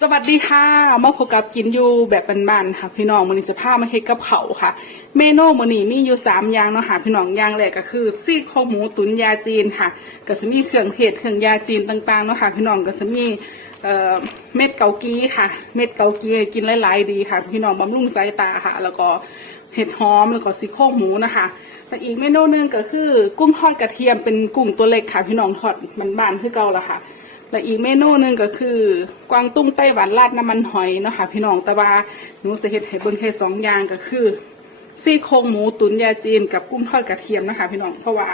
สวัสดีค่ะมาพบกับกินอยู่แบบบ้านๆค่ะพี่น้องมือนี้สภาพมาเฮ็ดกับเขาค่ะ เมนูมือนี้มีอยู่สามอย่างเนาะค่ะพี่น้องอย่างแรกก็คือซี่โครงหมูตุ๋นยาจีนค่ะก็จะมีเครื่องเทศเครื่องยาจีนต่างๆเนาะค่ะพี่น้องก็จะมีเอ่อเม็ดเกากีค่ะ เม็ดเกากีกินหลายๆดีค่ะ พี่น้องบำรุงสายตาค่ะ แล้วก็เห็ดหอมแล้วก็ซี่โครงหมูนะคะแต่อีกเมนูหนึงก็คือ กุ้งทอดกระเทียมเป็นกุ้งตัวเล็กค่ะ พี่น้องทอดมันบานๆคือเก่าละค่ะ และอีกเมนูหนึ่งก็คือกวางตุ้งไต้หวันราดน้ำมันหอยเนาะค่ะพี่น้องแต่ว่าหนูจะเฮ็ดให้เบิ่งแค่สองอย่างก็คือซี่โครงหมูตุ๋นยาจีนกับกุ้งทอดกระเทียมนะคะ พี่น้องเพราะว่า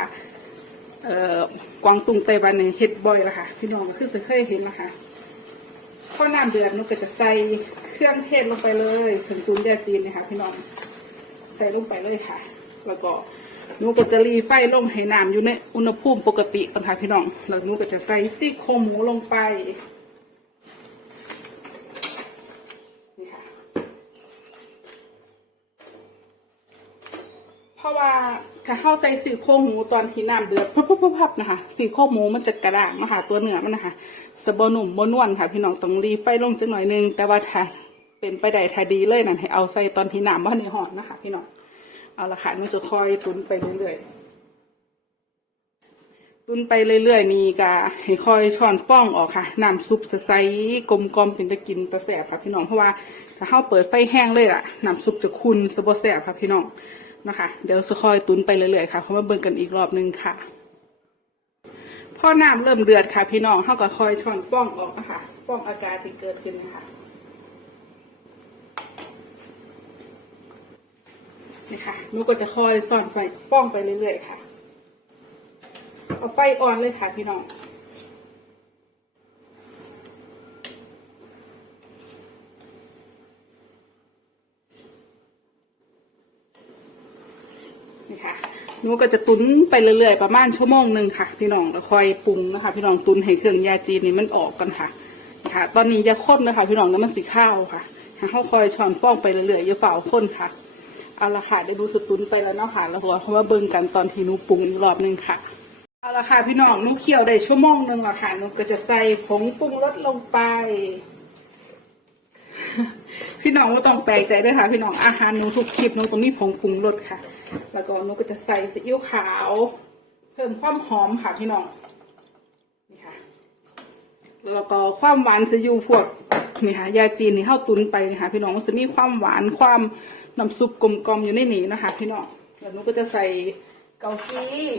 เอ่อกวางตุ้งไต้หวันเนี่ยเฮ็ดบ่อยแล้วค่ะ พี่น้องก็คือจะเคยเห็นนะคะข้าวน้ำเดือดหนูก็จะใส่เครื่องเทศลงไปเลยถึงตุ๋นยาจีนนะคะพี่น้องใส่ลงไปเลยค่ะ แล้วก็ หนูก็จะรีไฟลงให้น้ำอยู่ในอุณหภูมิปกติก่อนค่ะพี่น้องแล้วหนูก็จะใส่ซี่โครงหมูลงไปนี่ค่ะเพราะว่าถ้าเข้าใส่ซี่โครงหมูตอนที่น้ำเดือดพับพับพับพับนะคะซี่โครงหมูมันจะกระด้างนะคะตัวเนื้อมันนะคะสะบหนุ่มบนวลค่ะ พี่น้องต้องรีไฟลงจังหน่อยนึงแต่ว่าถ้าเป็นไปได้ถ้าดีเลยนั่นให้เอาใส่ตอนที่น้ำว่าในหอนนะคะ พี่น้อง เอาละค่ะมันจะคอยตุนไปเรื่อยๆตุนไปเรื่อยๆนี่ก็ให้คอยช้อนฟ้องออกค่ะน้ำซุปใสๆกลมๆเป็นตะกินตะแสบค่ะพี่น้องเพราะว่าถ้าเฮาเปิดไฟแห้งเลยล่ะน้ำซุปจะขุ่นสบแสบค่ะพี่น้องนะคะ เดี๋ยวจะคอยตุนไปเรื่อยๆค่ะเขามาเบิ่งกันอีกรอบนึงค่ะพอน้ำเริ่มเดือดค่ะ พี่น้องเฮาก็คอยช้อนฟ้องออกนะคะฟ้องอากาศที่เกิดขึ้นนะคะ นี่ค่ะนูก็จะคอยซ่อนไฟป้องไปเรื่อยๆค่ะ เอาไฟอ่อนเลยค่ะพี่น้องนี่ค่ะนูก็จะตุนไปเรื่อยๆ ประมาณชั่วโมงหนึ่งค่ะ พี่น้องแล้วคอยปรุงนะคะ พี่น้องตุนให้เครื่องยาจีนนี่มันออกกันค่ะนะคะตอนนี้ยาข้นนะคะพี่น้องแล้วมันสีข้าวค่ะให้เขาคอยช้อนป้องไปเรื่อยๆอย่าเฝ่าข้นค่ะ เอาละค่ะได้ดูสตุนไปแล้วเนาะค่ะแล้วหัวเขามาเบิ่งกันตอนที่นูปรุงอีกรอบหนึงค่ะ เอาละค่ะพี่น้องนูเคี่ยวได้ชั่วโมงหนึงและค่ะนูก็จะใส่ผงปรุงรสลงไป พี่น้องก็ต้องแปลกใจด้วยค่ะ พี่น้องอาหารนูทุกคลิปนูต้องมีผงปรุงรสค่ะ แล้วก็นูก็จะใส่ซีอิ๊วขาว เพิ่มความหอมค่ะพี่น้องนี่ค่ะ แล้วก็ความหวานจะอยู่พวก นี่ค่ะยาจีนนี่เข้าตุนไปนะคะพี่น้องมันจะมีความหวานความน้ำซุปกลมกลอมอยู่ในนี้นะคะ พี่น้องแล้วนูก็จะใส่เกาซี่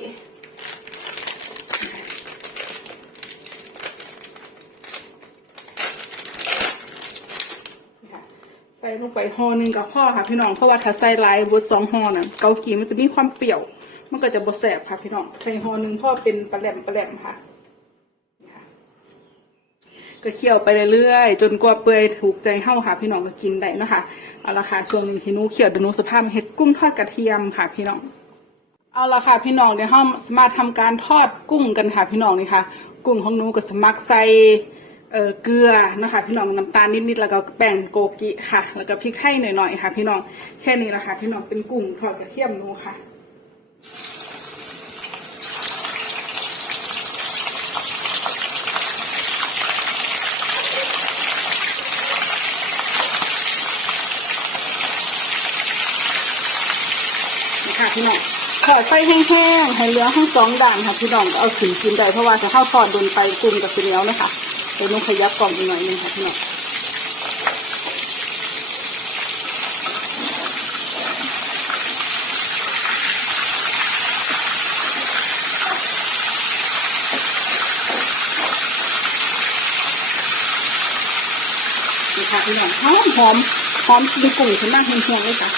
ใส่ลงไปห่อหนึ่งกับพ่อค่ะพี่น้องเพราะว่าถ้าใส่ลายบดสองห่อน่ะเกากีมันจะมีความเปรี้ยว มันก็จะบดแสบค่ะพี่น้องใส่ห่อหนึ่งพ่อเป็นปลาแหลมปลาแหลมค่ะ ก็เคี่ยวไปเรื่อยๆ จนกว่าเปื่อยถูกใจเฮาค่ะ พี่น้องก็กินได้เนาะคะเอาละค่ะช่วงนี้ที่หนูเคี่ยวเดี๋ยวหนูสภาพเห็ดกุ้งทอดกระเทียมค่ะ พี่น้องเอาละค่ะพี่น้องเดี๋ยวเฮาสามารถทำการทอดกุ้งกันค่ะ พี่น้องนี่ค่ะ กุ้งของหนูก็สมัครใส่เออเกลือนะคะพี่น้องน้ำตาลนิดๆแล้วก็แป้งโกกิค่ะ แล้วก็พริกไทยหน่อยๆค่ะ พี่น้องแค่นี้นะคะพี่น้องเป็นกุ้งทอดกระเทียมหนูค่ะ ค่ะพี่น้องทอดไฟแห้งๆให้เหลืองทั้งสองด่านค่ะพี่น้องก็เอาขึ้นกินได้เพราะว่าจะเข้าทอดโดนไปกุ้งกับสีเหนียวนะคะเดี๋ยวนุ่งขยับกล่องอีกหน่อยนึงค่ะพี่น้องค่ะพี่น้องหอมหอมหอมมีกุ้งขึ้นมาเฮียงๆเลยค่ะ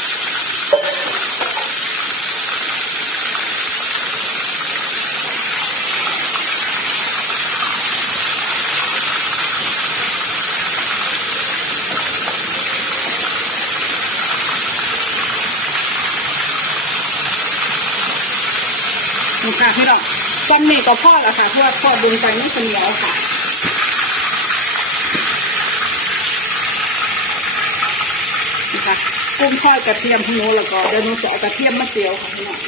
นี่ค่ะพี่น้องจำเมก็พอแล้วค่ะ เพื่อพอดึงไปนี่เหนียวค่ะนะคะกุ้งทอดกระเทียมของหนูแล้วก็เดี๋ยวหนูจะเอากระเทียมมาเจียวค่ะพี่น้อง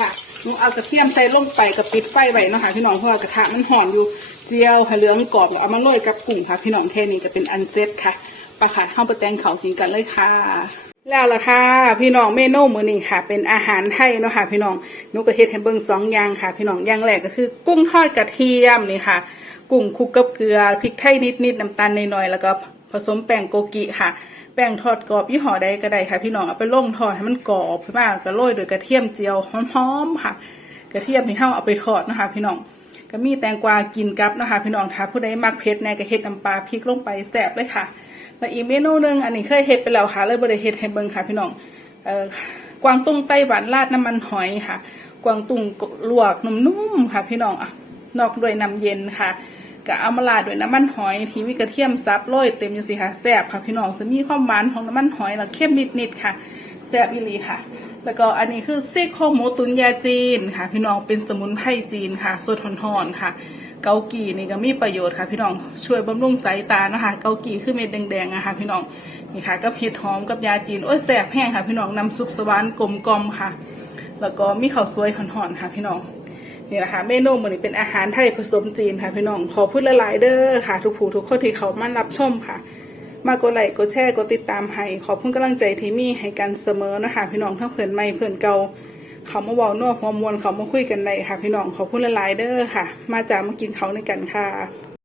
ค่ะหนูเอากระเทียมใส่ลงไปกับปิดไฟไว้นะคะพี่น้องเพราะว่ากระทะมันหอนอยู่เจียวค่ะเหลืองกรอบเอามาโรยกับกุ้งค่ะ พี่น้องแค่นี้ก็เป็นอันเซ็ตค่ะไปค่ะเข้าไปแตงเขากินกันเลยค่ะ แล้วล่ะค่ะ พี่น้องเมนูมื้อนี้ค่ะ เป็นอาหารไทยเนาะค่ะ พี่น้องหนูก็เฮ็ดให้เบิ่งสองอย่างค่ะ พี่น้องอย่างแรกก็คือ กุ้งทอดกระเทียมนี่ค่ะ กุ้งคลุกกับเกลือพริกไทยนิดๆน้ำตาลน้อยๆแล้วก็ ผสมแป้งโกกิค่ะ แป้งทอดกรอบยี่ห้อใดก็ได้ค่ะ พี่น้องเอาไปล่งทอดให้มันกรอบมาก็โรยด้วยกระเทียมเจียวหอมๆค่ะ กระเทียมที่เฮาเอาไปทอดนะคะพี่น้องก็มีแตงกวากินกับนะคะพี่น้องถ้าผู้ใดมักเผ็ดแน่ก็เฮ็ดน้ำปลาพริกลงไปแซ่บเลยค่ะแล้วอีกเมนูหนึงอันนี้เคยเฮ็ดไปแล้วค่ะเลยบ่ได้เฮ็ดให้เบิ่งค่ะพี่น้องเอ่อกวางตุ้งไต้หวันราดน้ำมันหอยค่ะ กวางตุ้งลวกนุ่มๆค่ะ พี่น้องอะนอกด้วยน้ำเย็นค่ะ ก็เอามาราดด้วยน้ำมันหอยที่มีกระเทียมซับโรยเต็มจังซี่ค่ะแซ่บค่ะพี่น้องจะมีความหวานของน้ำมันหอยแล้วเข้มนิดๆค่ะแซ่บอีหลีค่ะ แล้วก็อันนี้คือซี่โครงหมูตุ๋นยาจีนค่ะ พี่น้องเป็นสมุนไพรจีนค่ะสดหอนๆค่ะ เกากีนี่ก็มีประโยชน์ค่ะ พี่น้องช่วยบำรุงสายตานะคะ เกากีคือเม็ดแดงๆอะคะพี่น้องนี่ค่ะกับเห็ดหอมกับยาจีนโอ้ยแสบแห้งค่ะ พี่น้องน้ำซุปสวรรค์กลมกลมค่ะ แล้วก็มีข้าวสวยหอนๆค่ะ พี่น้อง นี่แหละค่ะเมนูมื้อนี้เป็นอาหารไทยผสมจีนค่ะพี่น้องขอพูดละลายเด้อค่ะ ทุกผู้ทุกคนที่เขามารับชมค่ะ มากดไลค์กดแชร์กดติดตามให้ขอบคุณกำลังใจที่มีให้กันเสมอนะคะ พี่น้องทั้งเพื่อนใหม่เพื่อนเก่าเขามาเว้านัวหัวมวลเขามาคุยกันในค่ะ พี่น้องขอบคุณละลายเด้อค่ะ มาจากมากินเขาในกันค่ะ